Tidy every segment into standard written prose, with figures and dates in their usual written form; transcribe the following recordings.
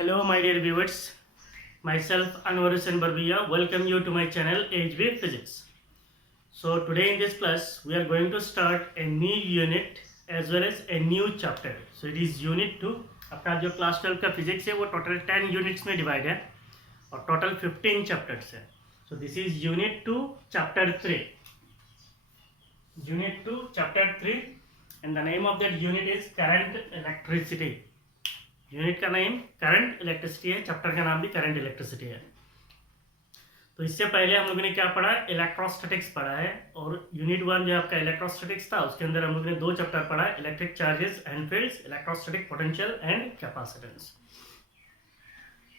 Hello, my dear viewers. Myself, Anwar Hussain Barbiya, welcome you to my channel HB Physics. So, today in this class, we are going to start a new unit as well as a new chapter. So, it is unit 2. अपना जो class 12 का physics है वो total 10 units में divide है और total 15 chapters है. So, this is unit 2, chapter 3. Unit 2, chapter 3, and the name of that unit is current electricity. Unit का नेम करंट इलेक्ट्रिसिटी है, चैप्टर का नाम भी करंट इलेक्ट्रिसिटी है. तो इससे पहले हम लोगों ने क्या पढ़ा, इलेक्ट्रोस्टैटिक्स पढ़ा है. और यूनिट 1 जो आपका इलेक्ट्रोस्टैटिक्स था उसके अंदर हम लोगों ने 2 चैप्टर पढ़ा, electric charges and fields, electrostatic potential and capacitance.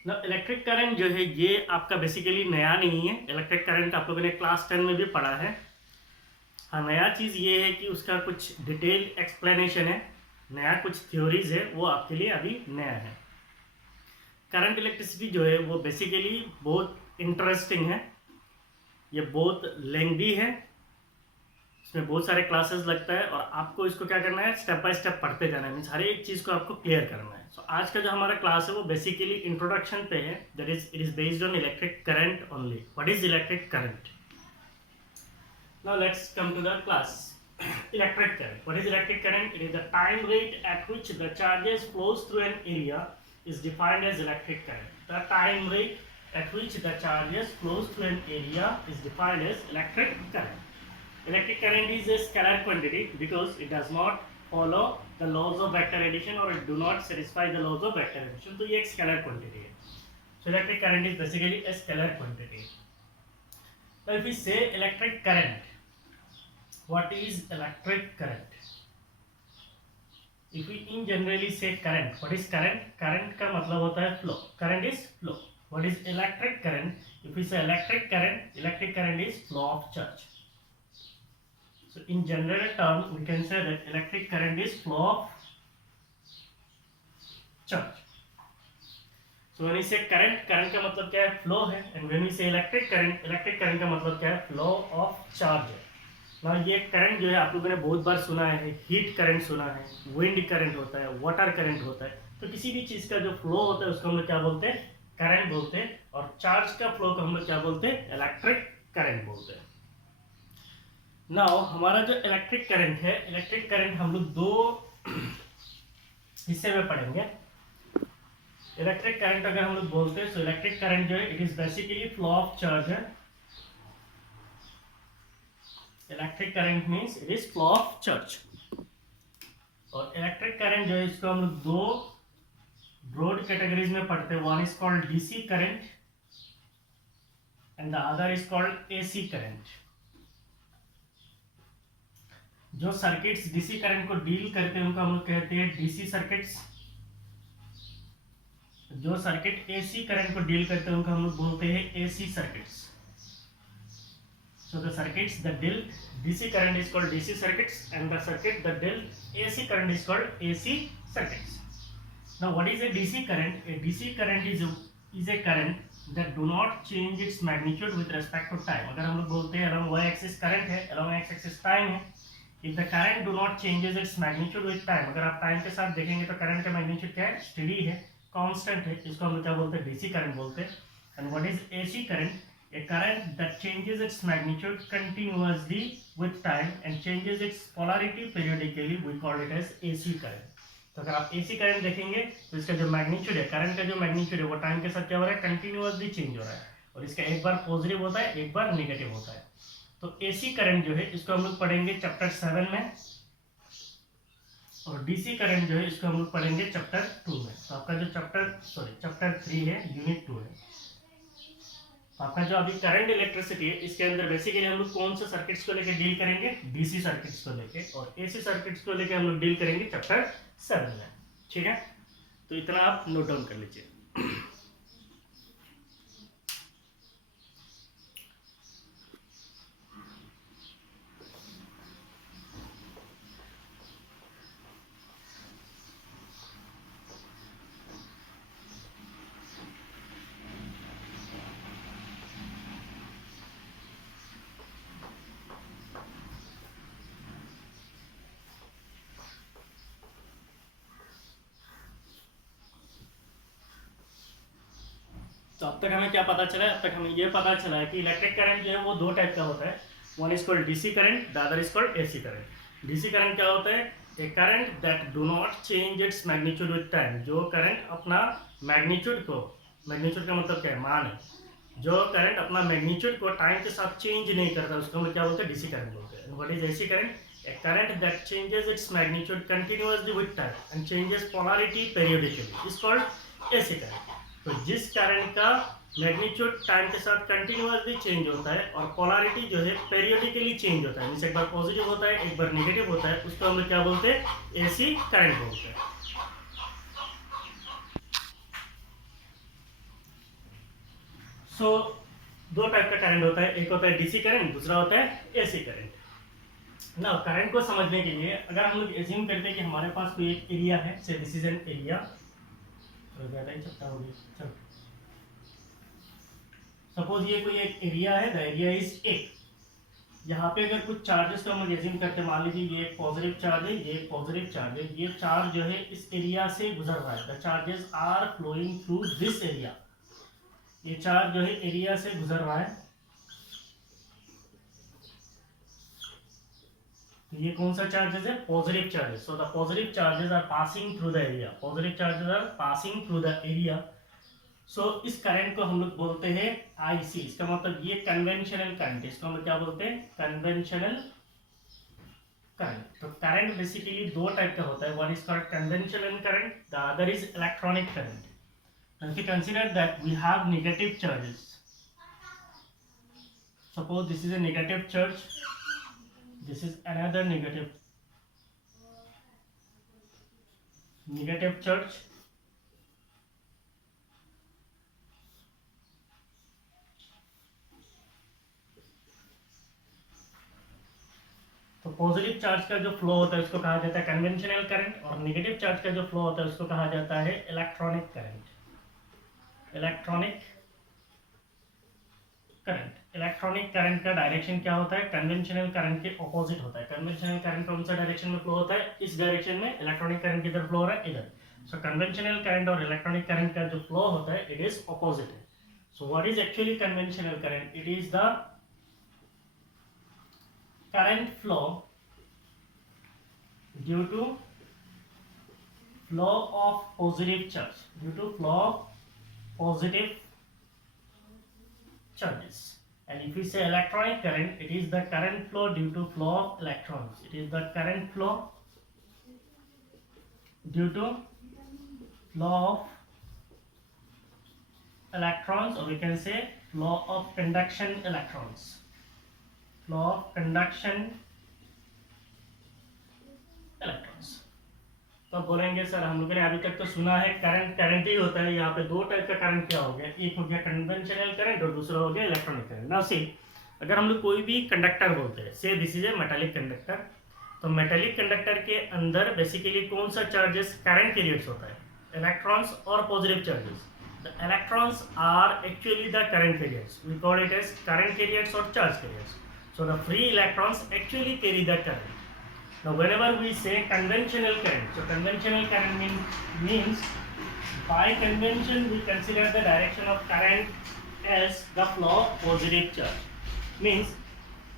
ना इलेक्ट्रिक करंट जो है ये आपका बेसिकली नया नहीं है. इलेक्ट्रिक करंट आप लोगों ने क्लास 10 में भी पढ़ा है. हाँ, नया चीज़ ये है कि उसका कुछ डिटेल एक्सप्लेनेशन है, नया कुछ थ्योरीज है, वो आपके लिए अभी नया है. करंट इलेक्ट्रिसिटी जो है वो बेसिकली बहुत इंटरेस्टिंग है, ये बहुत लेंथी है, इसमें बहुत सारे क्लासेस लगता है और आपको इसको क्या करना है, स्टेप बाय स्टेप पढ़ते जाना है. मीन्स हर एक चीज़ को आपको क्लियर करना है. सो आज का जो हमारा क्लास है वो बेसिकली इंट्रोडक्शन पे है. That is it is based on electric current only. What is electric current? Now let's come to the class. Electric current. What is electric current? It is the time rate at which the charges flows through an area is defined as electric current. The time rate at which the charges flows through an area is defined as electric current. Electric current is a scalar quantity because it does not follow the laws of vector addition or it do not satisfy the laws of vector addition. तो ये एक scalar quantity है. So electric current is basically a scalar quantity. Now if we say electric current, what is electric current? If we in generally say current, what is current? Current का मतलब होता है flow. Current is flow. What is electric current? If we say electric current is flow of charge. So in general term we can say that electric current is flow of charge. So when we say current का मतलब क्या है, flow है. And when we say electric current का मतलब क्या है, flow of charge है. ना ये करंट जो है आप लोगों ने बहुत बार सुना है, हीट करंट सुना है, विंड करंट होता है, वाटर करंट होता है. तो किसी भी चीज़ का जो फ्लो होता है उसको हम लोग क्या बोलते हैं, करंट बोलते हैं. और चार्ज का फ्लो को हम लोग क्या बोलते हैं, इलेक्ट्रिक करंट बोलते हैं. नाउ हमारा जो इलेक्ट्रिक करंट है, इलेक्ट्रिक करंट हम लोग 2 हिस्से में पढ़ेंगे. इलेक्ट्रिक करंट अगर हम लोग बोलते हैं तो इलेक्ट्रिक करंट जो है it is basically flow of charge है. Electric current means it is flow of charge. और इलेक्ट्रिक करंट जो है इसको हम लोग 2 ब्रॉड कैटेगरीज में पढ़ते हैं. One is called DC current and the other is called AC current. जो सर्किट्स डीसी करंट को डील करते हैं उनको हम लोग कहते हैं डीसी सर्किट्स. जो सर्किट एसी करंट को डील करते हैं उनको हम लोग बोलते हैं AC circuits. So the circuits that deal DC current is called DC circuits and the circuit that deal AC current is called AC circuits. Now what is a DC current? A DC current is a current that do not change its magnitude with respect to time. अगर हम लोग बोलते हैं along y axis current है, along x axis time है. If the current do not changes its magnitude with time, अगर आप time के साथ देखेंगे तो करंट का मैग्नीट्यूड क्या है, स्टेडी है, कांस्टेंट है. इसको हम लोग क्या बोलते हैं, डीसी करंट बोलते हैं. And what is AC current? A current that changes its magnitude continuously with time and changes its polarity periodically, we call it as AC current. तो अगर आप AC करंट देखेंगे तो इसका जो मैग्नीट्यूड है, करंट का जो मैग्नीट्यूड है वो टाइम के साथ क्या हो रहा है, कंटिन्यूअसली चेंज हो रहा है. और इसका एक बार पॉजिटिव होता है, एक बार नेगेटिव होता है. तो AC करंट जो है इसको हम लोग पढ़ेंगे चैप्टर 7 में. और DC करंट जो है इसको हम लोग पढ़ेंगे चैप्टर 2 में. तो आपका जो चैप्टर 3 है, यूनिट 2 है. आपका जो अभी करंट इलेक्ट्रिसिटी है इसके अंदर बेसिकली हम लोग कौन से सर्किट्स को लेकर डील करेंगे, डीसी सर्किट्स को लेके. और एसी सर्किट्स को लेके हम लोग डील करेंगे चैप्टर 7 में. ठीक है, तो इतना आप नोट डाउन कर लीजिए. तो अब तक हमें क्या पता चला है? अब तक हमें ये पता चला है कि इलेक्ट्रिक करंट जो है वो दो टाइप का होता है. One is called DC current, the other is called AC current. DC current क्या होता है? A current that do not change its magnitude with time. जो करंट अपना मैग्नीट्यूड को, मैग्नीट्यूड का मतलब क्या है? मान है. जो करंट अपना मैग्नीट्यूड को टाइम के साथ चेंज नहीं करता उसको हम क्या बोलते हैं? डीसी करंट बोलते हैं. What is AC current? A current that changes its magnitude continuously with time and changes polarity periodically is called AC current. तो जिस करंट का मैग्नीट्यूड टाइम के साथ कंटिन्यूअसली चेंज होता है और पोलैरिटी जो है पेरियोडिकली चेंज होता है, मींस एक बार पॉजिटिव होता है एक बार नेगेटिव होता है, उसको हम लोग क्या बोलते हैं? एसी करंट बोलते हैं. सो दो टाइप का करंट होता है, एक होता है डीसी करंट, दूसरा होता है एसी करंट. ना करंट को समझने के लिए अगर हम लोग एज्यूम करते हैं कि हमारे पास कोई एक एरिया है, से this is an area, suppose ये कोई एक एरिया है, द एरिया इज ए. यहाँ पे अगर कुछ चार्जेस को हम लोग एज्यूम करते हैं, मान लीजिए ये एक पॉजिटिव चार्ज है, ये एक पॉजिटिव चार्ज है, ये चार्ज जो है इस एरिया से गुजर रहा है, the charges are flowing through this area. ये चार्ज जो है एरिया से गुजर रहा है. तो ये कौन सा चार्जेस है? Positive charges. So the positive charges are passing through the area. Positive charges are passing through the area. So इस करंट को हम लोग बोलते हैं आईसी. इसका मतलब ये कन्वेंशनल करंट, इसको हम लोग क्या बोलते हैं? Conventional current. तो करंट बेसिकली दो टाइप का होता है, one is called conventional current, the other is electronic current. If you consider that we have negative charges, suppose this is a negative charge, this is another negative charge. तो positive charge का जो flow होता है उसको कहा जाता है conventional current, और नेगेटिव चार्ज का जो फ्लो होता है उसको कहा जाता है electronic current. Electronic current. Electronic current का डायरेक्शन क्या होता है? कन्वेंशनल करंट के ऑपोजिट होता है. कन्वेंशनल करंट कौन सा डायरेक्शन में फ्लो होता है? इस डायरेक्शन में. इलेक्ट्रॉनिक करंट किधर फ्लो हो रहा है? इधर. सो कन्वेंशनल करंट और इलेक्ट्रॉनिक करंट का जो फ्लो होता है इट इज ऑपोजिट है. So what is actually conventional current? It is the current flow due to flow of positive charge, due to flow of positive charges. And if we say electronic current, it is the current flow due to flow of electrons. It is the current flow due to flow of electrons, or we can say flow of conduction electrons. Law of conduction electrons. तो अब बोलेंगे sir हम लोगों ने अभी तक तो सुना है करंट करंट ही होता है, यहाँ पे दो टाइप का करंट क्या हो गया? एक हो गया कन्वेंशनल करंट और दूसरा हो गया इलेक्ट्रॉनिक करंट. नाउ सी, अगर हम लोग कोई भी कंडक्टर बोलते हैं, से this is a metallic conductor, तो मेटालिक कंडक्टर के अंदर बेसिकली कौन सा चार्जेस करंट कैरियर्स होता है? इलेक्ट्रॉन्स और positive charges. The electrons are actually the current carriers. We call it as current carriers or charge carriers. So the free electrons actually carry the current. Now whenever we say conventional current, so conventional current means by convention we consider the direction of current as the flow of positive charge. Means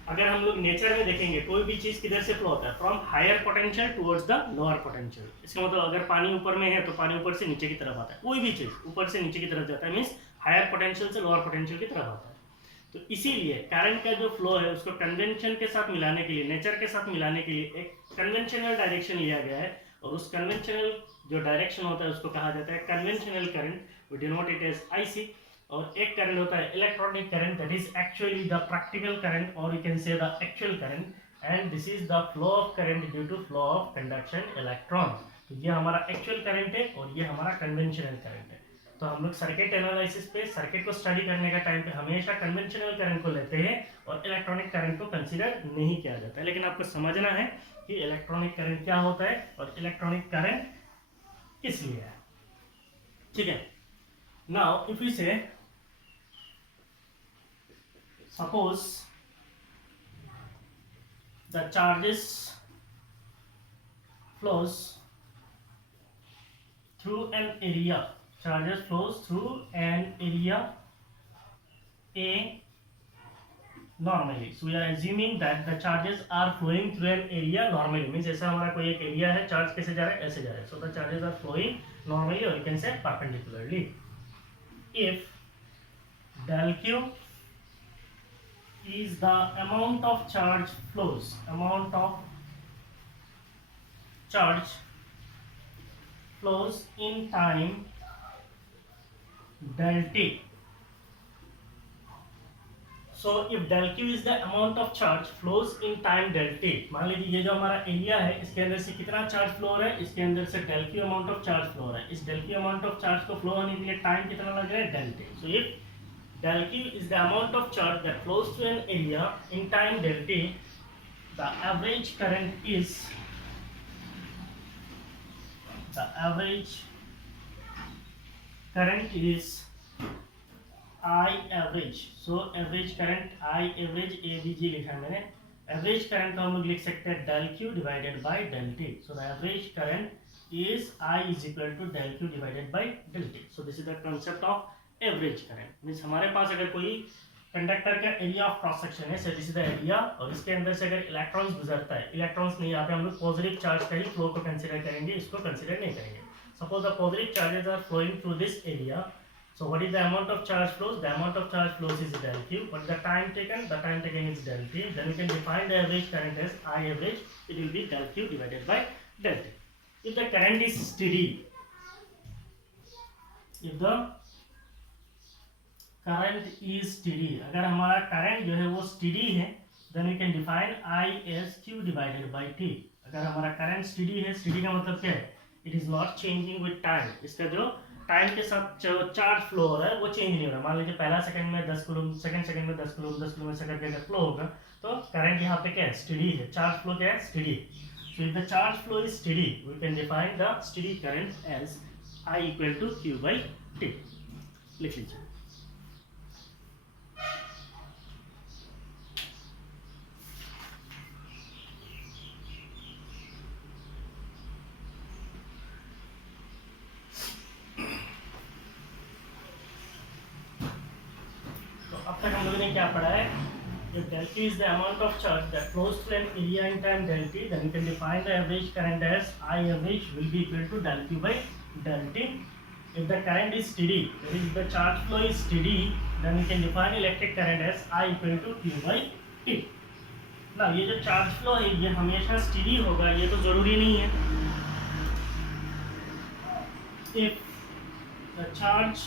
अगर हम लोग nature में देखेंगे कोई भी चीज़ किधर से flow होता है? From higher potential towards the lower potential. इसका मतलब अगर पानी ऊपर में है तो पानी ऊपर से नीचे की तरफ आता है. कोई भी चीज़ ऊपर से नीचे की तरफ जाता है, मीन्स हायर पोटेंशियल से लोअर पोटेंशियल की तरफ आता है. तो इसीलिए करंट का जो फ्लो है उसको कन्वेंशन के साथ मिलाने के लिए, नेचर के साथ मिलाने के लिए एक कन्वेंशनल डायरेक्शन लिया गया है, और उस कन्वेंशनल जो डायरेक्शन होता है उसको कहा जाता है conventional current. We denote it as IC. और एक करंट होता है electronic current, that is actually the practical current, और you can say the actual current, and this is the flow of current due to flow of conduction electron. तो ये हमारा actual current है और ये हमारा कन्वेंशनल करंट है. तो हम लोग सर्किट एनालिसिस पे, सर्किट को स्टडी करने का टाइम पे हमेशा कन्वेंशनल करंट को लेते हैं और इलेक्ट्रॉनिक करंट को कंसीडर नहीं किया जाता है. लेकिन आपको समझना है कि इलेक्ट्रॉनिक करंट क्या होता है और इलेक्ट्रॉनिक करंट किस लिए है. ठीक है. नाउ इफ यू से suppose the charges flows through an area, charges flows through an area A normally. So we are assuming that the charges are flowing through an area normally. Means ऐसा हमारा कोई एक area है, charge कैसे जा रहा है, ऐसे जा रहा है. So the charges are flowing normally, or you can say perpendicularly. If del q is the amount of charge flows, amount of charge flows in time del t. So if del q is the amount of charge flows in time del t, मान लीजिए ये जो हमारा area है इसके अंदर से कितना चार्ज फ्लो हो रहा है, इसके अंदर से del q amount of charge flow हो रहा है. इस del q amount of charge को फ्लो होने के लिए टाइम कितना लग रहा है, del t. So if del q is the amount of charge that flows through an area in time del t, the average current is I average. So average current I average AVG लिखा है मैंने. Average current हम लोग लिख सकते हैं del q divided by del t. So the average current is I is equal to del q divided by del t. So this is the concept of average current. Means हमारे पास अगर कोई conductor का area of cross section है, this is the area, और इसके अंदर से अगर इलेक्ट्रॉन्स गुजरता है, इलेक्ट्रॉन्स नहीं, यहाँ पे हम लोग पॉजिटिव चार्ज का ही फ्लो को कंसीडर करेंगे, इसको कंसीडर नहीं करेंगे. Suppose the positive charges are flowing through this area. So what is the amount of charge flows? The amount of charge flows is del q. What is the time taken? The time taken is del t. Then we can define the average current as I average. It will be del q divided by del t. If the current is steady, अगर हमारा current जो है वो steady है, then we can define I as q divided by t. अगर हमारा current steady है, steady का मतलब क्या है? It is not changing with time. इसका जो टाइम के साथ चार्ज फ्लो हो रहा है वो चेंज नहीं हो रहा. मान लीजिए पहला सेकंड में 10 कूलम, सेकंड सेकंड में 10 कूलम, 10 कूलम सेकंड के फ्लो होगा, तो करंट यहाँ पे क्या है, स्टेडी है. चार्ज फ्लो क्या है, steady. So if the charge flow is steady, we can define the steady current as I equal to q by t. लिख लीजिए. अब तक हम लोगों ने क्या पढ़ा है? If del q is the amount of charge that flows through an area in time del t, then we can define the average current as I average will be equal to del q by del t. If the current is steady, if the charge flow is steady, then we can define electric current as I equal to q by t. ना ये जो charge flow है ये हमेशा steady होगा, ये तो जरूरी नहीं है. If the charge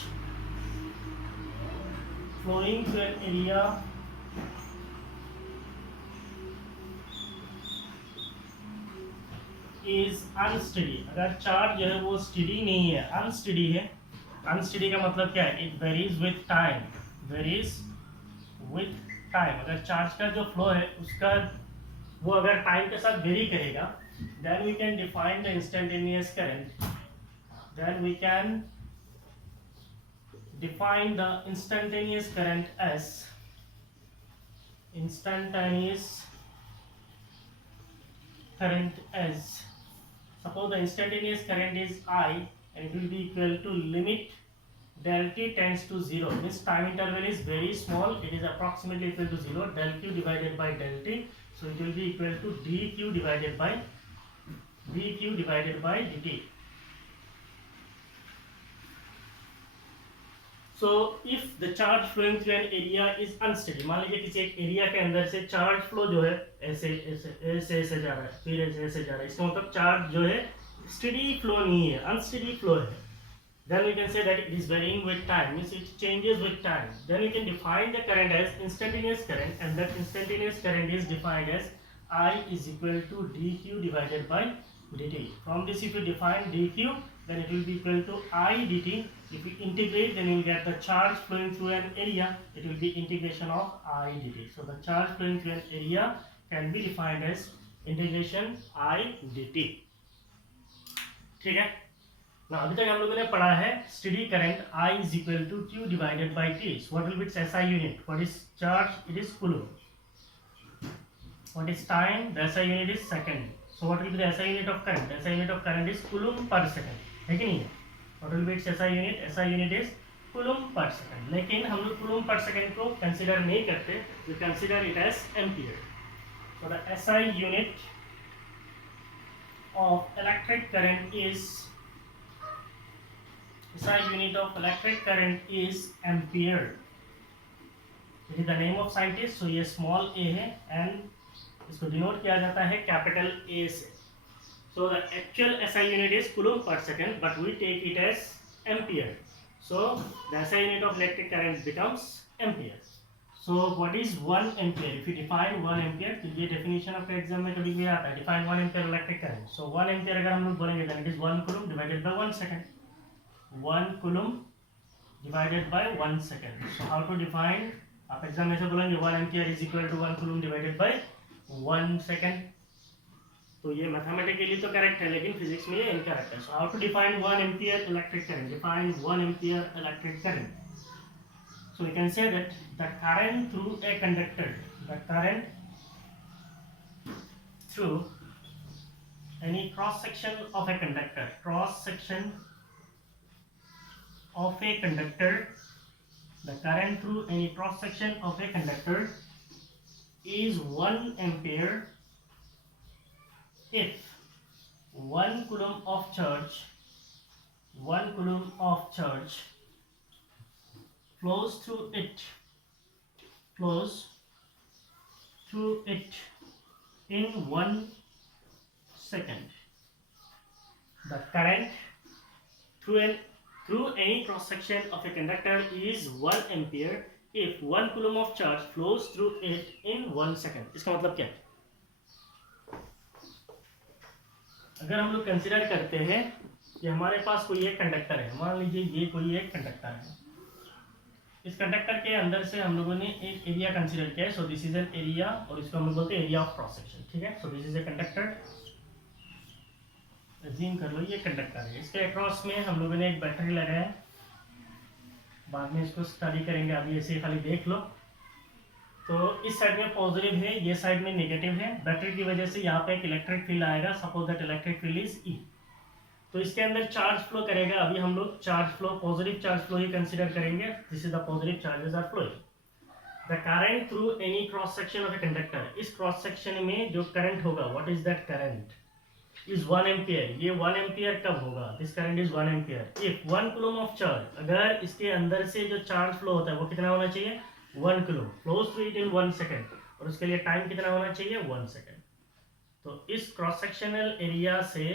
flowing through an area is unsteady, अगर चार्ज जो है वो स्टेडी नहीं है, अनस्टेडी है. अनस्टेडी का मतलब क्या है? It varies with time. Varies with time. अगर चार्ज का जो फ्लो है उसका वो अगर टाइम के साथ वेरी करेगा, then we can define the instantaneous current. Then we can define the instantaneous current as suppose the instantaneous current is I and it will be equal to limit del t tends to 0. This time interval is very small, it is approximately equal to 0. Del q divided by del t, so it will be equal to dq divided by dt. So if the charge flowing through an area is unsteady, मान लीजिए किसी एक area के अंदर से charge flow जो है ऐसे ऐसे ऐसे ऐसे जा रहा है, फिर ऐसे ऐसे जा रहा है, इसका मतलब चार्ज जो है स्टेडी फ्लो नहीं है, अनस्टेडी फ्लो है. Then we can say that it is varying with time, means it changes with time. Then we can define the current as instantaneous current, and that instantaneous current is defined as I is equal to dq divided by dt. From this, if you define dq, then it will be equal to I dt. If we integrate, then you will get the charge flowing through an area. It will be integration of I dt. So the charge flowing through an area can be defined as integration I dt. ठीक है ना. अभी तक हम लोगों ने पढ़ा है steady current I is equal to q divided by t. So what will be its SI unit? What is charge? It is coulomb. What is time? The SI unit is second. So what will be the SI unit of current? The SI unit of current is coulomb per second. है कि नहीं है? What will be its SI unit? SI unit is coulomb per second. लेकिन हम लोग coulomb per second को consider नहीं करते, we consider it as ampere. So the SI unit of electric current is ampere. It is the name of scientist. So ये small a है and इसको denote किया जाता है capital A से. So the actual SI unit is coulomb per second, but we take it as ampere. So the SI unit of electric current becomes ampere. So what is 1 ampere? If you define 1 ampere, तो ये definition आपका exam में कभी भी आता है. Define 1 ampere electric current. So 1 ampere अगर हम लोग बोलेंगे, then it is 1 coulomb divided by 1 second. 1 coulomb divided by 1 second. So how to define? आप exam में से बोलेंगे 1 ampere is equal to 1 coulomb divided by 1 second. तो ये मैथमेटिकली तो करेक्ट है, लेकिन फिजिक्स में ये इनकरेक्ट है. So how to define 1 ampere electric current? Define 1 ampere electric current. So we can say that the current through a conductor, the current through any cross section of a conductor, cross section of a conductor, the current through any cross section of a conductor is 1 ampere if 1 coulomb of charge flows through it in 1 second. The current through any cross section of a conductor is 1 ampere if 1 coulomb of charge flows through it in 1 second. इसका मतलब क्या है? अगर हम लोग consider करते हैं कि हमारे पास कोई एक कंडक्टर है, मान लीजिए ये कोई एक कंडक्टर है, इस कंडक्टर के अंदर से हम लोगों ने एक एरिया कंसीडर किया है. So this is an area, और इसको हम लोग बोलते हैं एरिया ऑफ क्रॉस सेक्शन. ठीक है. So this is a conductor. Assume कर लो ये कंडक्टर है, इसके अक्रॉस में हम लोगों ने एक बैटरी लगाया है. बाद में इसको स्टडी करेंगे, अभी ऐसे खाली देख लो. तो इस साइड में पॉजिटिव है, ये साइड में नेगेटिव है. बैटरी की वजह से यहाँ पे एक इलेक्ट्रिक फील्ड आएगा. Suppose that electric field is E. तो इसके अंदर चार्ज फ्लो करेगा. अभी हम लोग charge flow, positive charge flow ही कंसीडर करेंगे. This is the positive charges are flowing. The current through any cross section of a conductor, इस क्रॉस सेक्शन में जो करंट होगा, what is that current? Is 1 ampere. ये 1 ampere कब होगा? This current is 1 ampere if 1 coulomb of charge, अगर इसके अंदर से जो चार्ज फ्लो होता है वो कितना होना चाहिए? 1 coulomb. Flows through it in 1 second, और उसके लिए टाइम कितना होना चाहिए? 1 सेकेंड. तो इस क्रॉस सेक्शनल एरिया से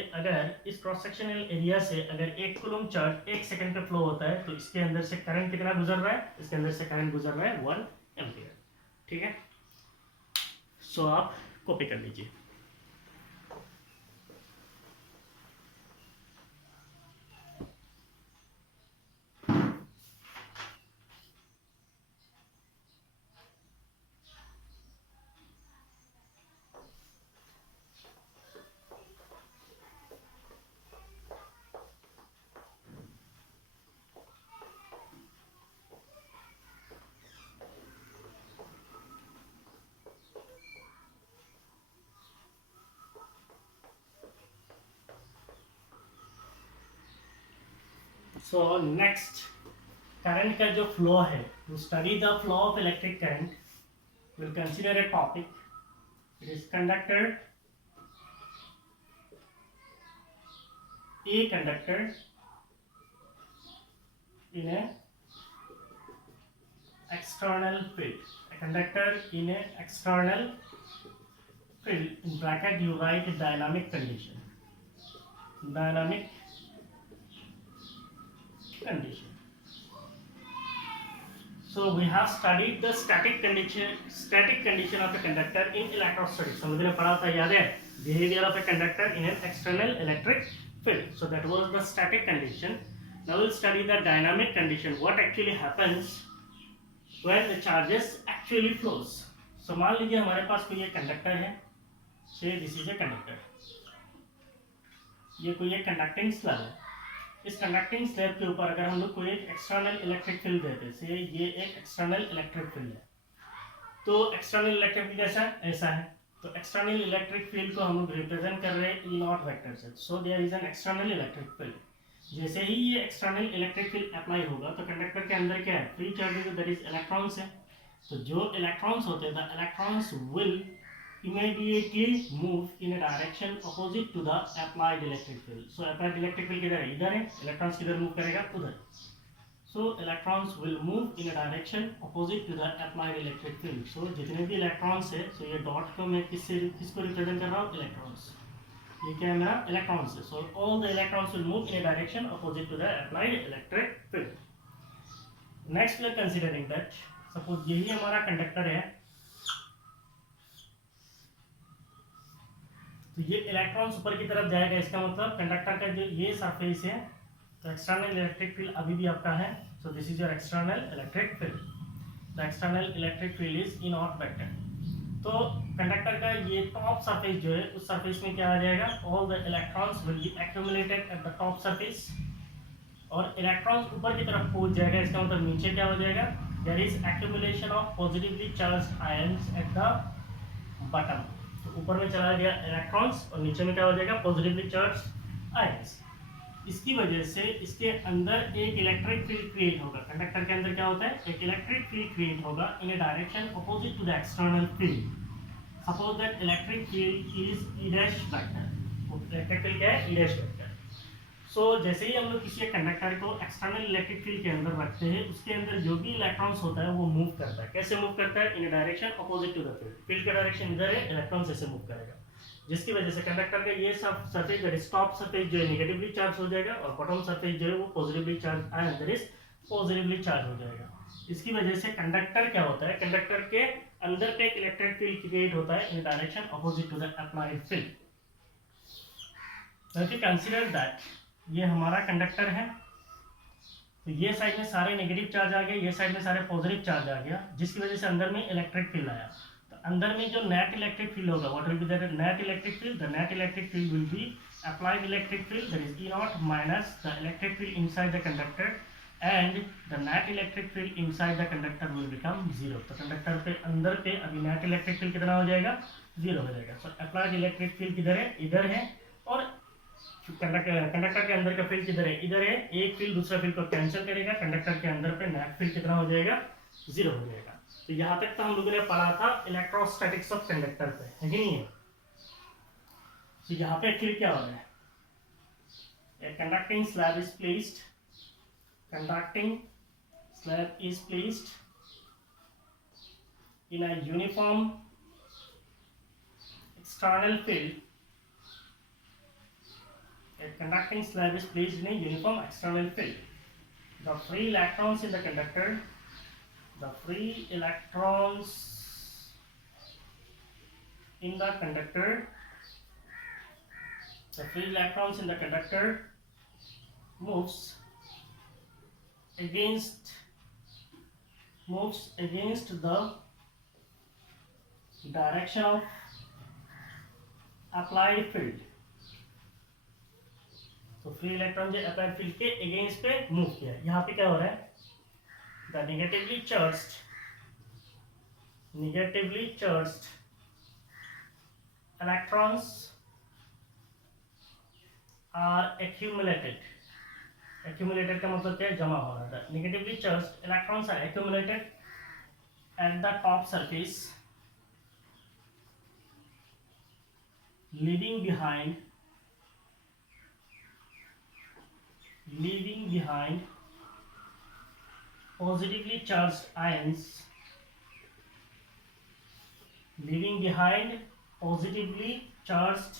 अगर 1 कूलम चार्ज 1 सेकेंड पे फ्लो होता है, तो इसके अंदर से करंट कितना गुजर रहा है? इसके अंदर से करंट गुजर रहा है 1 एम्पियर. ठीक है. सो आप कॉपी कर लीजिए. सो नेक्स्ट, करंट का जो फ्लो है, to study the flow of electric current will consider a topic. It is conductor, a conductor in a external field. A conductor in a external field, in bracket you write dynamic condition. Dynamic condition. So we have studied the static condition of a conductor in electrostatics. हमने पढ़ा था, याद है? Behavior of a conductor in an external electric field. So that was the static condition. Now we'll study the dynamic condition. What actually happens when the charges actually flows. So मान लीजिए हमारे पास कोई एक कंडक्टर है. Say this is a conductor. ये कोई एक conducting slab है. इस कंडक्टिंग स्लैब के ऊपर अगर हम लोग कोई एक एक्सटर्नल इलेक्ट्रिक फील्ड देते हैं, से ये एक एक्सटर्नल इलेक्ट्रिक फील्ड है, तो एक्सटर्नल इलेक्ट्रिक फील्ड कैसा है? ऐसा है. तो एक्सटर्नल इलेक्ट्रिक फील्ड को हम लोग रिप्रेजेंट कर रहे हैं E0 वेक्टर से. So there is an external electric field. जैसे ही ये एक्सटर्नल इलेक्ट्रिक फील्ड अप्लाई होगा तो कंडक्टर के अंदर क्या है, free charges that is electrons है। तो जो इलेक्ट्रॉन्स होते हैं, the electrons will immediately move in a direction opposite to the applied electric field. So applied electric field किधर है, इधर है, इलेक्ट्रॉन्स किधर मूव करेगा, उधर। So electrons will move in a direction opposite to the applied electric field. So जितने भी electrons है, so ये डॉट को मैं किसको रिप्रेजेंट कर रहा हूँ, इलेक्ट्रॉन्स। ये क्या है मेरा, इलेक्ट्रॉन्स है। So all the electrons will move in a direction opposite to the applied electric field. Next we are considering that suppose यही हमारा कंडक्टर है, तो ये इलेक्ट्रॉन्स ऊपर की तरफ जाएगा, इसका मतलब कंडक्टर का जो ये सरफेस है, तो एक्सटर्नल इलेक्ट्रिक फील्ड अभी भी आपका है। So this is your external electric field, the external electric field is in not vector. तो कंडक्टर का ये टॉप सरफेस जो है, उस सरफेस में क्या आ जाएगा, all the electrons will be accumulated at the top surface, और इलेक्ट्रॉन्स ऊपर की तरफ कूद जाएगा, इसका मतलब नीचे क्या हो जाएगा, there is accumulation of positively charged ions at the bottom. तो ऊपर में चला गया इलेक्ट्रॉन्स और नीचे में क्या हो जाएगा, पॉजिटिवली चार्ज्ड आयंस। इसकी वजह से इसके अंदर एक इलेक्ट्रिक फील्ड क्रिएट होगा। कंडक्टर के अंदर क्या होता है, एक इलेक्ट्रिक फील्ड क्रिएट होगा in a direction opposite to the external field. Suppose that electric field is E dash vector. Electric field क्या है, ई डैश वेक्टर। सो जैसे ही हम लोग किसी कंडक्टर को एक्सटर्नल इलेक्ट्रिक फील्ड के अंदर रखते हैं, उसके अंदर जो भी इलेक्ट्रॉन्स होता है वो मूव करता है। कैसे मूव करता है, in a direction opposite to the field. Field का डायरेक्शन इधर है, इलेक्ट्रॉन्स ऐसे मूव करेगा, जिसकी वजह से कंडक्टर का ये सब surface that is top surface जो है नेगेटिवली चार्ज हो जाएगा, और बॉटम सरफेस जो है वो positively charge ion that is positively charge हो जाएगा। इसकी वजह से कंडक्टर क्या होता है, कंडक्टर के अंदर पे एक इलेक्ट्रिक फील्ड क्रिएट होता है in direction opposite to the applied field. तो कंसीडर दैट ये हमारा कंडक्टर है, तो ये साइड में सारे नेगेटिव चार्ज आ गए, ये साइड में सारे पॉजिटिव चार्ज आ गया, जिसकी वजह से अंदर में इलेक्ट्रिक फील्ड आया। तो अंदर में जो नेट इलेक्ट्रिक फील्ड होगा, what will B that net electric field, the net electric field will be applied electric field, that is E naught minus the electric field inside the conductor, and the net electric field inside the conductor will become 0. तो conductor पे अंदर पे अभी net electric field कितना हो जाएगा, 0 हो जाएगा। सो अप्लाइड इलेक्ट्रिक फील्ड किधर है, इधर है, और कंडक्टर के अंदर का फील्ड किधर है, इधर है। एक फील्ड दूसरा फील्ड को कैंसिल करेगा, कंडक्टर के अंदर पे नेट फील्ड कितना हो जाएगा, 0 हो जाएगा। तो यहाँ तक तो हम लोगों ने पढ़ा था इलेक्ट्रोस्टैटिक्स ऑफ कंडक्टर पे, है कि नहीं है। तो यहाँ पे एक्चुअली क्या हो रहा है, a conducting slab is placed, conducting slab is placed in a uniform external field. A conducting slab is placed in a uniform external field. The free electrons in the conductor, the free electrons in the conductor, the free electrons in the conductor moves against the direction of applied field. तो free electron जो applied field के against पे move किया। यहाँ पे क्या हो रहा है, the negatively charged electrons are accumulated का मतलब क्या है, जमा हो रहा है। Negatively charged electrons are accumulated at the top surface, leaving behind positively charged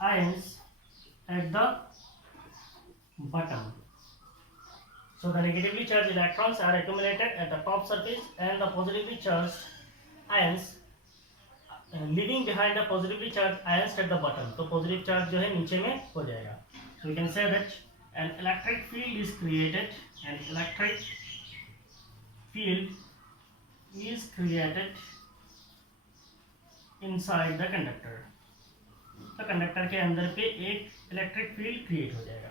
ions, at the bottom. So the negatively charged electrons are accumulated at the top surface, and the positively charged ions leaving behind the positively charged ions at the bottom. तो positive charge जो है नीचे में हो जाएगा. So we can say that an electric field is created inside the conductor. तो conductor के अंदर पे एक इलेक्ट्रिक फील्ड क्रिएट हो जाएगा।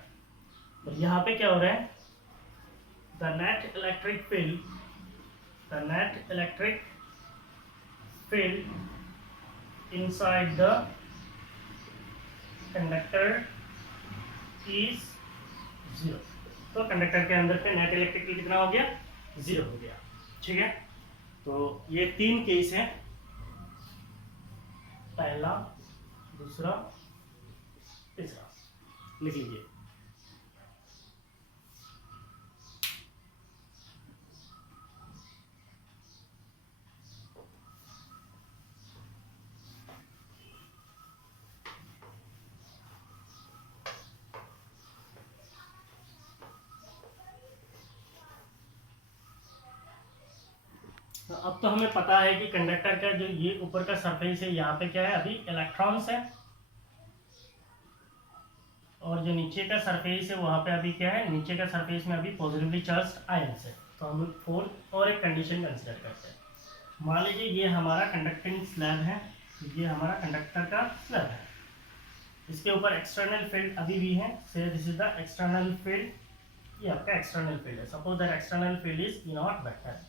तो यहाँ पे क्या हो रहा है, the net electric field inside the conductor is 0। तो कंडक्टर के अंदर पे नेट इलेक्ट्रिक फील्ड कितना हो गया, 0 हो गया। ठीक है, तो ये 3 केस हैं, पहला, दूसरा, तीसरा, लिख लीजिए। तो अब तो हमें पता है कि कंडक्टर का जो ये ऊपर का सरफेस है, यहाँ पे क्या है, अभी इलेक्ट्रॉन्स है, और जो नीचे का सरफेस है वहाँ पे अभी क्या है, नीचे का सरफेस में अभी पॉजिटिवली चार्ज्ड आयंस है। तो हम लोग फोर्थ और एक कंडीशन कंसिडर करते हैं। मान लीजिए ये हमारा कंडक्टिंग स्लैब है, ये हमारा कंडक्टर का स्लैब है, इसके ऊपर एक्सटर्नल फील्ड अभी भी है, से this is the external field, ये आपका एक्सटर्नल फील्ड है। Suppose that external field is E not vector.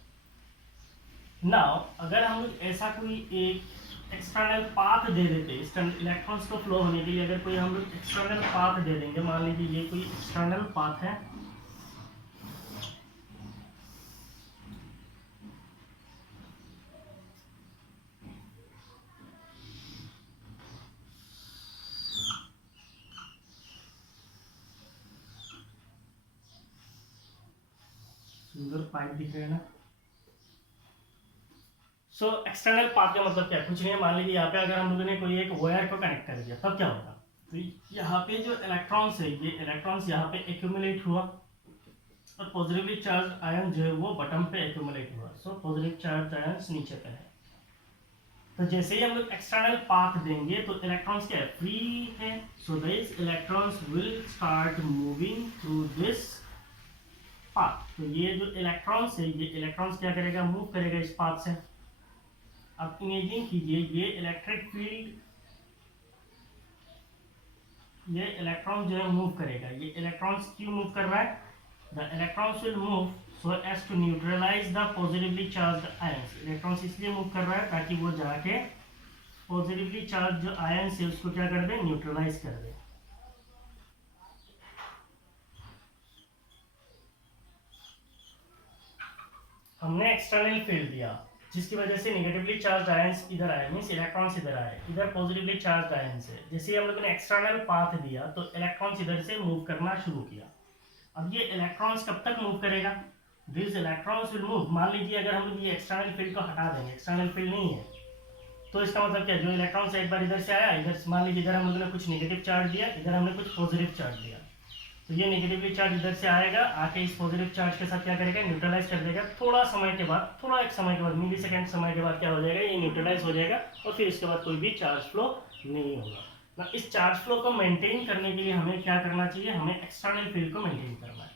Now अगर हम लोग ऐसा कोई एक एक्सटर्नल पाथ दे देते इलेक्ट्रॉन्स को फ्लो होने के लिए, अगर कोई हम लोग एक्सटर्नल पाथ दे देंगे, मान लीजिए ये कोई एक्सटर्नल पाथ है, सुंदर पाइप दिख रहे हैं ना। सो एक्सटर्नल पाथ का मतलब क्या है, कुछ नहीं है। मान लीजिए यहाँ पे अगर हम लोगों ने कोई एक वायर को कनेक्ट कर दिया, तब क्या होगा, तो यहाँ पे जो इलेक्ट्रॉन्स है, ये इलेक्ट्रॉन्स यहाँ पे एक्यूमुलेट हुआ, और पॉजिटिवली चार्ज आयन जो है वो बटन पे एक्यूमुलेट हुआ। सो पॉजिटिव चार्ज आयन नीचे पे है। तो जैसे ही हम लोग एक्सटर्नल पाथ देंगे तो इलेक्ट्रॉन्स क्या है, फ्री है। So this electrons will start moving through this path. तो ये जो इलेक्ट्रॉन्स है, ये इलेक्ट्रॉन्स क्या करेगा, मूव करेगा इस पाथ से। अब इमेजिन कीजिए ये इलेक्ट्रिक फील्ड, ये इलेक्ट्रॉन जो है मूव करेगा। ये इलेक्ट्रॉन्स क्यों मूव कर रहा है, the electrons will move so as to neutralize the positively charged ions. Electrons इसलिए मूव कर रहा है ताकि वो जाके पॉजिटिवली चार्ज जो आयंस है उसको क्या कर दे, न्यूट्रलाइज कर दे। हमने एक्सटर्नल फील्ड दिया जिसकी वजह से नेगेटिवली चार्ज आयंस इधर आए, मींस इलेक्ट्रॉन्स इधर आए, इधर पॉजिटिवली चार्ज आयंस है। जैसे हम लोगों ने एक्सटर्नल पाथ दिया तो इलेक्ट्रॉन्स इधर से मूव करना शुरू किया। अब ये इलेक्ट्रॉन्स कब तक मूव करेगा, दिस इलेक्ट्रॉन्स विल मूव। मान लीजिए अगर हम लोग ये एक्सटर्नल फील्ड को हटा देंगे, एक्सटर्नल फील्ड नहीं है, तो इसका मतलब क्या, जो इलेक्ट्रॉन्स एक बार इधर से आया, इधर मान लीजिए इधर हम लोगों ने कुछ नेगेटिव चार्ज दिया, इधर हमने कुछ पॉजिटिव चार्ज दिया, तो ये नेगेटिवली चार्ज इधर से आएगा, आके इस पॉजिटिव चार्ज के साथ क्या करेगा, न्यूट्रलाइज कर देगा। थोड़ा समय के बाद, थोड़ा एक समय के बाद, मिली सेकेंड समय के बाद क्या हो जाएगा, ये न्यूट्रलाइज हो जाएगा, और फिर इसके बाद कोई भी चार्ज फ्लो नहीं होगा ना। इस चार्ज फ्लो को मेंटेन करने के लिए हमें क्या करना चाहिए, हमें एक्सटर्नल फील्ड को मेंटेन करना है।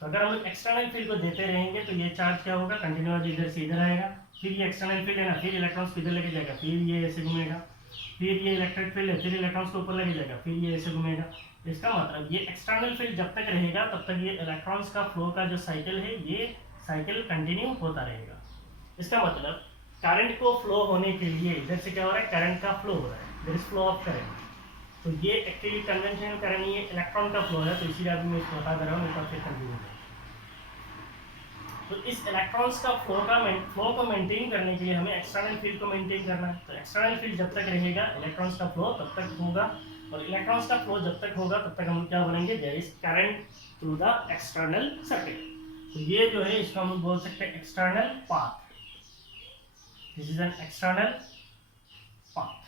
तो अगर हम लोग एक्सटर्नल फील्ड को देते रहेंगे तो ये चार्ज क्या होगा, कंटिन्यूअस इधर से इधर आएगा, फिर ये एक्सटर्नल फील्ड है ना, फिर इलेक्ट्रॉन्स को इधर लेके जाएगा, फिर ये ऐसे घूमेगा, फिर ये इलेक्ट्रिक फील्ड है, फिर इलेक्ट्रॉन्स को ऊपर लेके जाएगा, फिर ये ऐसे घूमेगा। इसका मतलब ये एक्सटर्नल फील्ड जब तक रहेगा तब तक ये इलेक्ट्रॉन्स का फ्लो का जो साइकिल है, ये साइकिल कंटिन्यू होता रहेगा। इसका मतलब करंट को फ्लो होने के लिए इधर से क्या हो रहा है, करंट का फ्लो हो रहा है, there is flow of current. तो ये एक्चुअली कन्वेंशनल करंट, ये इलेक्ट्रॉन का फ्लो है, तो इसीलिए अभी मैं इसको बता दे रहा हूँ, मेरे फिर कंफ्यूजन है। तो इस इलेक्ट्रॉन्स का फ्लो को मेंटेन करने के लिए हमें एक्सटर्नल फील्ड को मेंटेन करना है। तो एक्सटर्नल फील्ड जब तक रहेगा इलेक्ट्रॉन्स का फ्लो तब तक होगा, और इलेक्ट्रॉन्स का फ्लो जब तक होगा तब तक हम क्या बोलेंगे, there is current through the external circuit. तो ये जो है इसको हम बोल सकते हैं external path, this is an external path.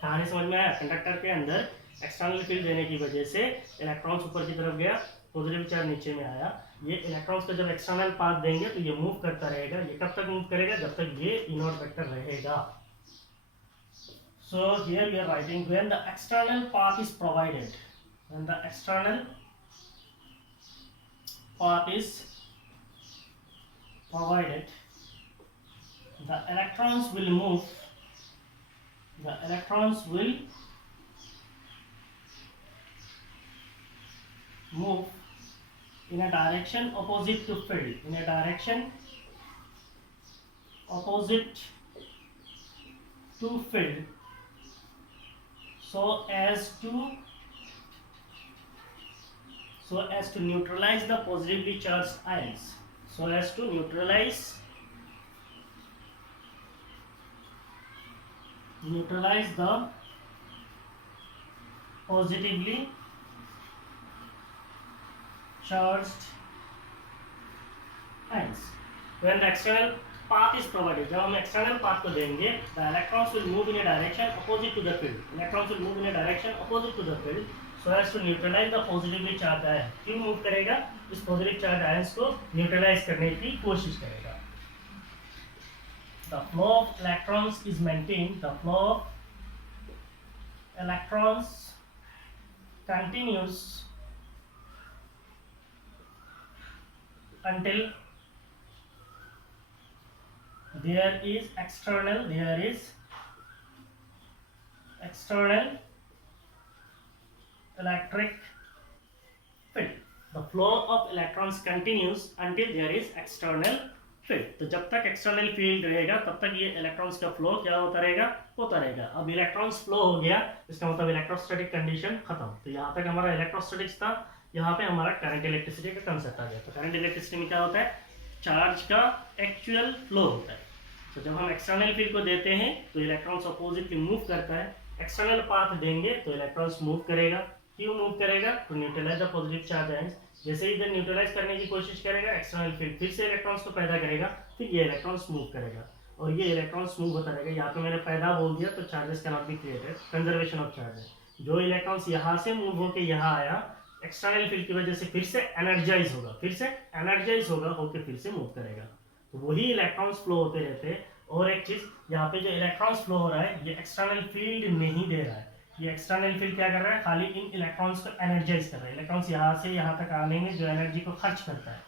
कहानी समझ में आया, कंडक्टर के अंदर एक्सटर्नल फील्ड देने की वजह से इलेक्ट्रॉन्स ऊपर की तरफ गया, पॉजिटिव चार्ज नीचे में आया। ये इलेक्ट्रॉन्स को जब एक्सटर्नल पाथ देंगे तो ये मूव करता रहेगा। ये कब तक मूव करेगा, जब तक ये इनवर्ट वेक्टर रहेगा। So here we are writing when the external path is provided, when the external path is provided, the electrons will move, the electrons will move in a direction opposite to field, in a direction opposite to field. so as to neutralize the positively charged ions, so as to neutralize the positively charged ions. When the external path is provided, जब हम external path को देंगे, the electrons will move in a direction opposite to the field. Electrons will move in a direction opposite to the field, so as to neutralize the positively charged ions. क्यों move करेगा? इस positive charged ions को neutralize करने की कोशिश करेगा. The flow of electrons is maintained. The flow of electrons continues until there is external electric field. The flow of electrons continues until there is external field. तो जब तक external field रहेगा तब तक ये इलेक्ट्रॉन्स का फ्लो क्या होता रहेगा. अब इलेक्ट्रॉन्स फ्लो हो गया, इसका मतलब इलेक्ट्रोस्टैटिक कंडीशन खत्म. तो यहाँ तक हमारा इलेक्ट्रोस्टैटिक्स था. यहाँ पे हमारा करंट इलेक्ट्रिसिटी का कंसेप्ट आ गया. तो करंट इलेक्ट्रिसिटी में क्या होता है? चार्ज का एक्चुअल फ्लो होता है. तो जब हम एक्सटर्नल फील्ड को देते हैं तो इलेक्ट्रॉन्स अपोजिटली मूव करता है. एक्सटर्नल पाथ देंगे तो इलेक्ट्रॉन्स मूव करेगा. क्यों मूव करेगा? To neutralize the positive charge ions. जैसे ही इधर न्यूट्रलाइज करने की कोशिश करेगा, एक्सटर्नल फील्ड फिर से इलेक्ट्रॉन्स को पैदा करेगा, फिर ये इलेक्ट्रॉन्स मूव करेगा और ये इलेक्ट्रॉन्स मूव होता रहेगा. यहाँ पे मैंने पैदा बोल दिया तो charges can not be created. Conservation of charges. जो इलेक्ट्रॉन्स यहाँ से मूव होकर यहाँ आया, एक्सटर्नल फील्ड की वजह से फिर से एनर्जाइज होगा होकर फिर से मूव करेगा. तो वही इलेक्ट्रॉन्स फ्लो होते रहते हैं. और एक चीज, यहाँ पे जो इलेक्ट्रॉन्स फ्लो हो रहा है ये एक्सटर्नल फील्ड नहीं दे रहा है. ये एक्सटर्नल फील्ड क्या कर रहा है? खाली इन इलेक्ट्रॉन्स को एनर्जाइज कर रहा है. इलेक्ट्रॉन्स यहाँ से यहाँ तक आने में जो एनर्जी को खर्च करता है,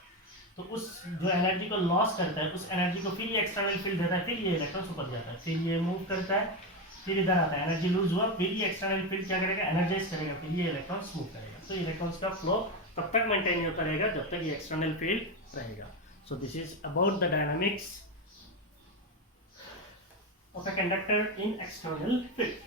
तो उस जो एनर्जी को लॉस करता है, उस एनर्जी को फिर ये एक्सटर्नल फील्ड देता है. फिर ये इलेक्ट्रॉन्स ऊपर जाता है, फिर ये मूव करता है, फिर इधर आता है, एनर्जी लूज हुआ, फिर ये एक्सटर्नल फील्ड क्या करेगा? एनर्जाइज करेगा, फिर ये इलेक्ट्रॉन्स मूव करेगा. तो इलेक्ट्रॉन्स का फ्लो तब तक मेंटेन होता रहेगा जब तक ये एक्सटर्नल फील्ड रहेगा. सो this is about the dynamics of a conductor in external field.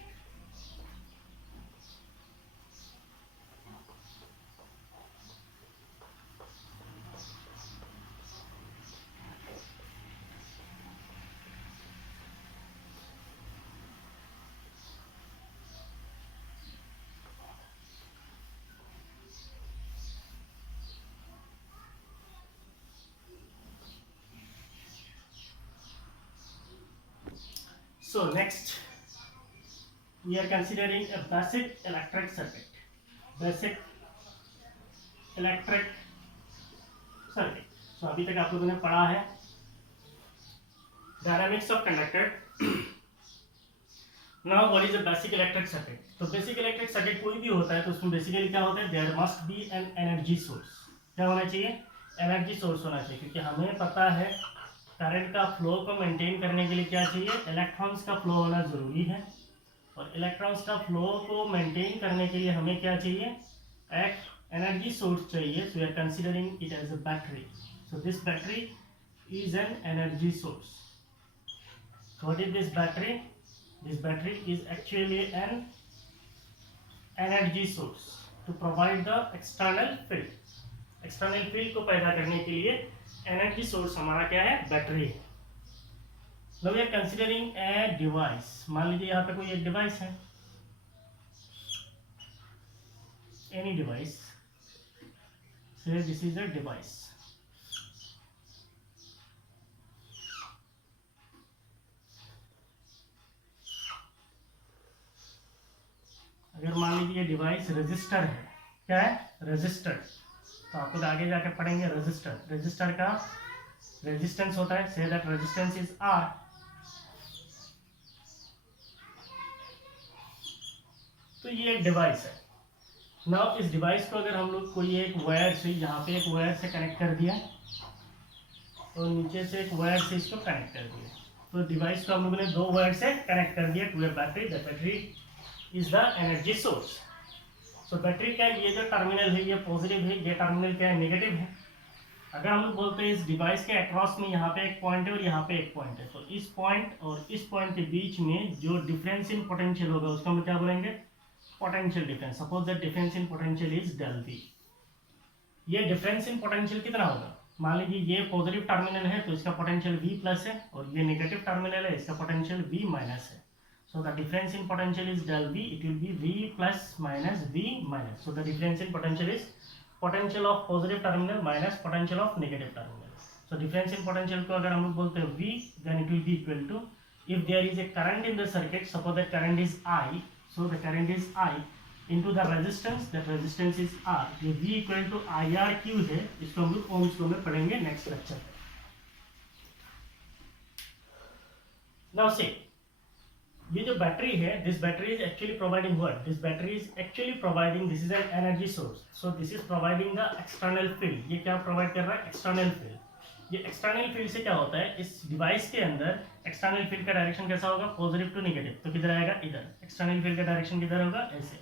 So next we are considering a basic electric circuit. So अभी तक आप लोगों ने पढ़ा है dynamics of conductor. Now what is a basic electric circuit? तो basic electric circuit कोई भी होता है तो उसमें बेसिकली क्या होता है? There must be an energy source. क्या होना चाहिए? एनर्जी सोर्स होना चाहिए. क्योंकि हमें पता है करंट का फ्लो को मेंटेन करने के लिए क्या चाहिए? इलेक्ट्रॉन्स का फ्लो होना ज़रूरी है. और इलेक्ट्रॉन्स का फ्लो को मेंटेन करने के लिए हमें क्या चाहिए? एक एनर्जी सोर्स चाहिए. So we are considering it as a battery. So this battery is an energy source. What is this battery? This battery is actually an energy source to provide the external field. External field को पैदा करने के लिए energy source हमारा क्या है? Battery. Now we are considering a device. मान लीजिए यहाँ पे कोई एक डिवाइस है, any device. Say this is a device. अगर मान लीजिए ये डिवाइस रेजिस्टर है. क्या है? रेजिस्टर. तो आप लोग आगे जाकर पढ़ेंगे रेजिस्टर का रेजिस्टेंस होता है. Say that resistance is are. तो ये एक डिवाइस है. नाउ इस डिवाइस को अगर हम लोग कोई एक वायर से, यहाँ पे एक वायर से कनेक्ट कर दिया और नीचे से एक वायर से इसको कनेक्ट कर दिया, तो डिवाइस को हम लोगों ने दो वायर से कनेक्ट कर दिया to a battery. The battery is the energy source. So battery क्या है? ये जो टर्मिनल है ये पॉजिटिव है, ये टर्मिनल क्या है? नेगेटिव है. अगर हम लोग बोलते हैं इस डिवाइस के अक्रॉस में यहाँ पे एक पॉइंट है और यहाँ पे एक पॉइंट है, तो इस पॉइंट और इस पॉइंट के बीच में जो डिफरेंस इन पोटेंशियल होगा उसको हम क्या बोलेंगे? Potential difference, suppose that difference in potential is del V. ये डिफरेंस इन पोटेंशियल कितना होगा, मान लीजिए ये पॉजिटिव टर्मिनल है तो इसका पोटेंशियल V प्लस है, और ये नेगेटिव टर्मिनल है इसका पोटेंशियल V माइनस है। So the difference in potential is del V, it will be V plus minus V minus. So the difference in potential is potential of positive terminal minus potential of negative terminal. So difference in potential को अगर हम लोग बोलते हैं V, then it will be equal to, if there is a current in the circuit, suppose that current is I, so the current is I into the resistance, that resistance is R। ये V equal to IR Q है, इसको हम लोग Ohm's law में पढ़ेंगे next lecture में। Now से ये जो बैटरी है, this battery is actually providing what, this battery is actually providing, this is an energy source, so this is providing the external field. ये क्या प्रोवाइड कर रहा है, एक्सटर्नल फील्ड। ये एक्सटर्नल फील्ड से क्या होता है, इस डिवाइस के अंदर एक्सटर्नल फील्ड का डायरेक्शन कैसा होगा, पॉजिटिव टू नेगेटिव, तो किधर आएगा, इधर। एक्सटर्नल फील्ड का डायरेक्शन किधर होगा, ऐसे।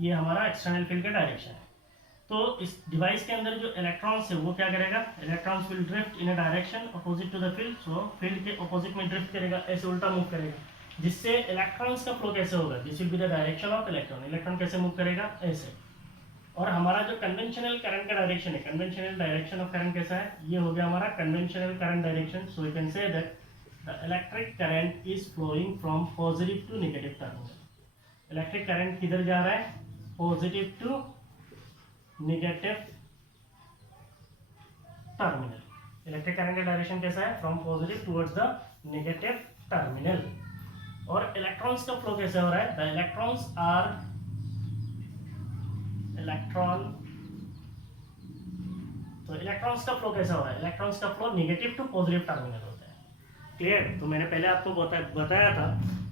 ये हमारा एक्सटर्नल फील्ड का डायरेक्शन है। तो इस डिवाइस के अंदर जो इलेक्ट्रॉन्स है वो क्या करेगा, electrons will drift in a direction opposite to the field, so field के अपोजिट में ड्रिफ्ट करेगा, ऐसे उल्टा मूव करेगा, जिससे इलेक्ट्रॉन्स का फ्लो कैसे होगा, this will be the direction of electron. Electron कैसे मूव करेगा, ऐसे। और हमारा जो कन्वेंशनल करंट का डायरेक्शन है, कन्वेंशनल डायरेक्शन ऑफ करंट कैसा है, ये हो गया हमारा conventional current direction. So you can say that the electric current is flowing from positive to negative terminal. Electric current किधर जा रहा है, positive to negative terminal. Electric current का डायरेक्शन कैसा है, from positive towards the negative terminal. और electrons का flow कैसे हो रहा है, द इलेक्ट्रॉन्स आर तो इलेक्ट्रॉन्स का फ्लो कैसा हो रहा है, इलेक्ट्रॉन्स का flow negative to positive terminal होता है। क्लियर। तो मैंने पहले आपको बताया था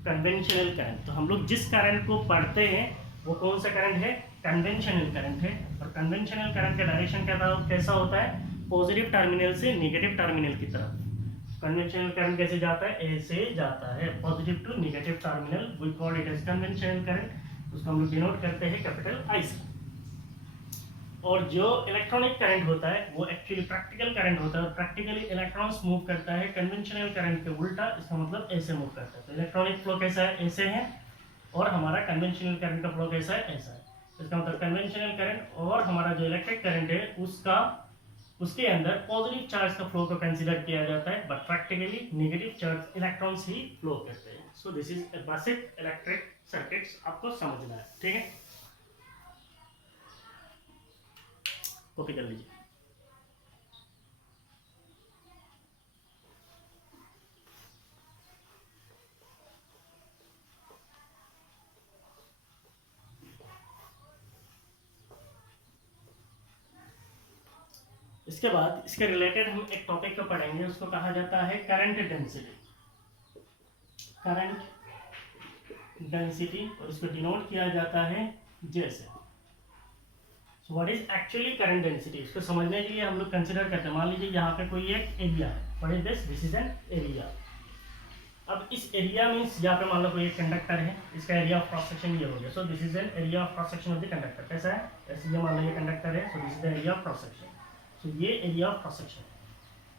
कन्वेंशनल करंट। तो हम लोग जिस करंट को पढ़ते हैं वो कौन सा करंट है, कन्वेंशनल करंट है। और कन्वेंशनल करंट का डायरेक्शन कैसा होता है, पॉजिटिव टर्मिनल से नेगेटिव टर्मिनल की तरफ। कन्वेंशनल करंट कैसे जाता है, ऐसे जाता है, positive to negative terminal, we call it as conventional current. उसको हम लोग डिनोट करते हैं कैपिटल आई से। और जो इलेक्ट्रॉनिक करंट होता है वो एक्चुअली प्रैक्टिकल करंट होता है, और प्रैक्टिकली इलेक्ट्रॉन्स मूव करता है कन्वेंशनल करंट के उल्टा, इसका मतलब ऐसे मूव करता है। तो इलेक्ट्रॉनिक फ्लो कैसा है, ऐसे है, और हमारा कन्वेंशनल करंट का फ्लो कैसा है, ऐसा है। इसका मतलब कन्वेंशनल करंट और हमारा जो इलेक्ट्रिक करंट है उसके अंदर पॉजिटिव चार्ज का फ्लो को कंसीडर किया जाता है, but practically negative charge electrons he flow करते हैं। So this is basic electric circuits, आपको समझना है, ठीक है। कॉपी कर लीजिए। इसके बाद इसके रिलेटेड हम एक टॉपिक को पढ़ेंगे, उसको कहा जाता है करंट डेंसिटी। करंट डेंसिटी, और इसको डिनोट किया जाता है जैसे। So what is actually current density, इसको समझने के लिए हम लोग कंसिडर करते हैं, मान लीजिए यहाँ पे कोई एक एरिया है, what is this, this is an area. अब इस एरिया मीन्स यहाँ पे मान लो कोई एक कंडक्टर है, इसका एरिया ऑफ क्रॉस सेक्शन ये हो गया। So this is an area of cross section of the conductor. कैसा है, ऐसे ये मान लो ये कंडक्टर है, so this is the area of cross section. So ये एरिया ऑफ क्रॉस सेक्शन है।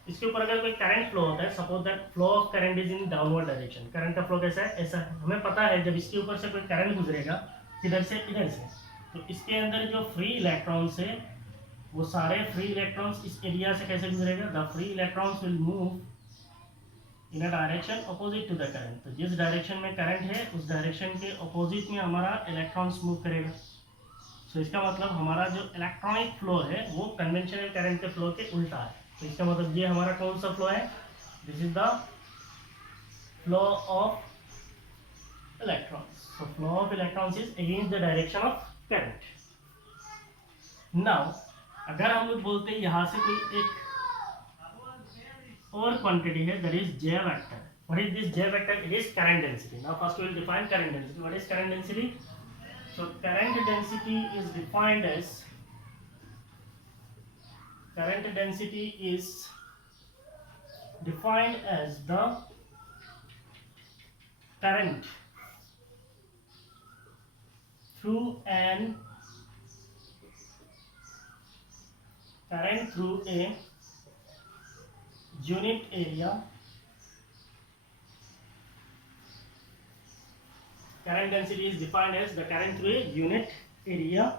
इसके ऊपर अगर कोई करंट फ्लो होता है, suppose that flow of current is in downward direction, current का फ्लो कैसा है, ऐसा है। हमें पता है जब इसके ऊपर से कोई करंट गुजरेगा किधर से, इधर से, तो इसके अंदर जो फ्री इलेक्ट्रॉन्स है वो सारे फ्री इलेक्ट्रॉन्स इस एरिया से कैसे गुजरेगा, the free electrons will move in a direction opposite to the current. तो जिस डायरेक्शन में करंट है उस डायरेक्शन के अपोजिट में हमारा इलेक्ट्रॉन्स मूव करेगा। सो इसका मतलब हमारा जो इलेक्ट्रॉनिक फ्लो है वो कन्वेंशनल करंट के फ्लो के उल्टा है। तो इसका मतलब ये हमारा कौन सा फ्लो है, this is the flow of electrons. So flow of electrons is against the direction of current. Now अगर हम लोग बोलते हैं यहाँ से कोई एक और क्वांटिटी है, that is J vector. What is this J vector, it is current density. Now first we will define current density. What is current density, so current density is defined as the current through a unit area current density is defined as the current through a unit area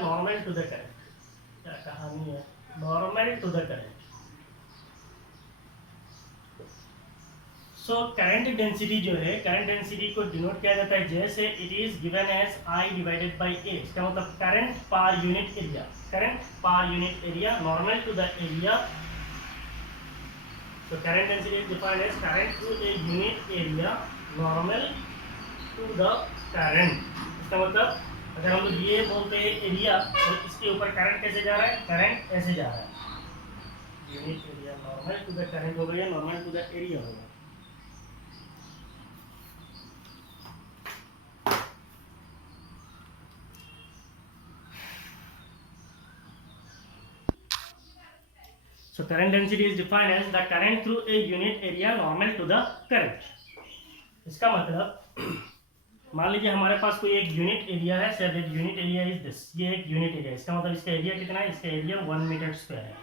normal to the current. क्या कहानी है, normal to the current. So current density जो है, current density को denote किया जाता है जैसे it is given as I divided by A. इसका मतलब current per unit area, current per unit area normal to the area. So current density is defined as current to a unit area normal to the current. इसका मतलब अगर हम लोग ये बोलते हैं एरिया, तो इसके ऊपर करंट कैसे जा रहा है, करंट ऐसे जा रहा है. Unit area normal to the current हो गया, नॉर्मल टू द एरिया होगा. So current density is defined as the current through a unit area normal to the current. इसका मतलब मान लीजिए हमारे पास कोई एक यूनिट एरिया है, say that unit area is this. ये एक यूनिट एरिया, इसका मतलब इसका एरिया कितना है, इसका एरिया 1 मीटर स्क्वायर है.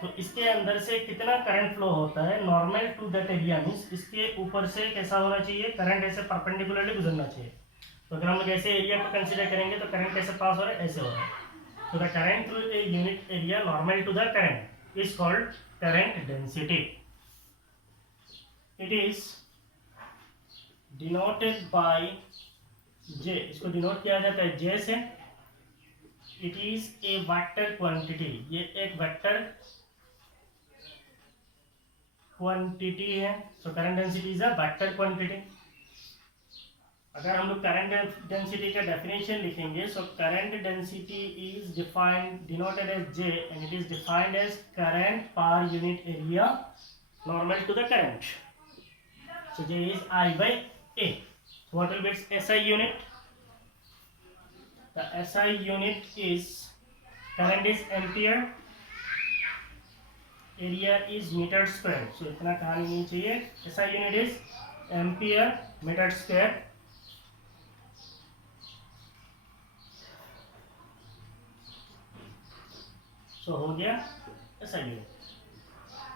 तो इसके अंदर से कितना करंट फ्लो होता है normal to that area, means इसके ऊपर से कैसा होना चाहिए, करंट ऐसे परपेंडिकुलरली गुजरना चाहिए. तो अगर हम लोग ऐसे एरिया को कंसिडर करेंगे तो करंट कैसे पास हो रहा है, ऐसे हो रहा है. तो the current through a unit area normal to the current is called current density. It is denoted by J. इसको डिनोट किया जाता है J से. It is a vector quantity. ये एक वेक्टर क्वांटिटी है. So current density is a vector quantity. अगर हम लोग करंट डेंसिटी का डेफिनेशन लिखेंगे, so current density is defined denoted as J and it is defined as current per unit area normal to the current. So J is I by A. What will be its SI unit? The SI unit is current is ampere, area is metre square. So इतना कहानी नहीं चाहिए. SI unit is ampere metre square. So हो गया ऐसा ही.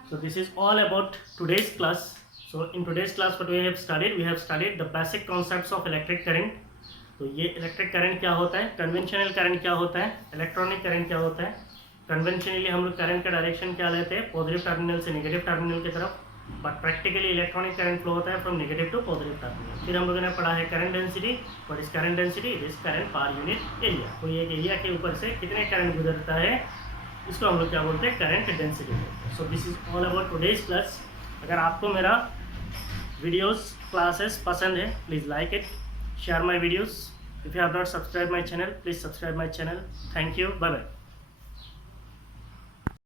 So this is all about today's class. So in today's class what we have studied the basic concepts of electric current. तो ये electric current क्या होता है, कन्वेंशनल करंट क्या होता है, इलेक्ट्रॉनिक करंट क्या होता है. कन्वेंशनली हम लोग करंट का डायरेक्शन क्या लेते हैं, पॉजिटिव टर्मिनल से नेगेटिव टर्मिनल की तरफ. But practically electronic current flow होता है from negative to positive terminal. फिर हम लोगों ने पढ़ा है current density. What is current density? It is current per unit area. कोई एक एरिया के ऊपर से कितने करंट गुजरता है, इसको हम लोग क्या बोलते हैं, करंट डेंसिटी बोलते हैं. So this is all about today's class. अगर आपको मेरा वीडियोस क्लासेस पसंद है, please like it, share my videos. If you have not subscribe my channel, please subscribe my channel. Thank you, bye bye.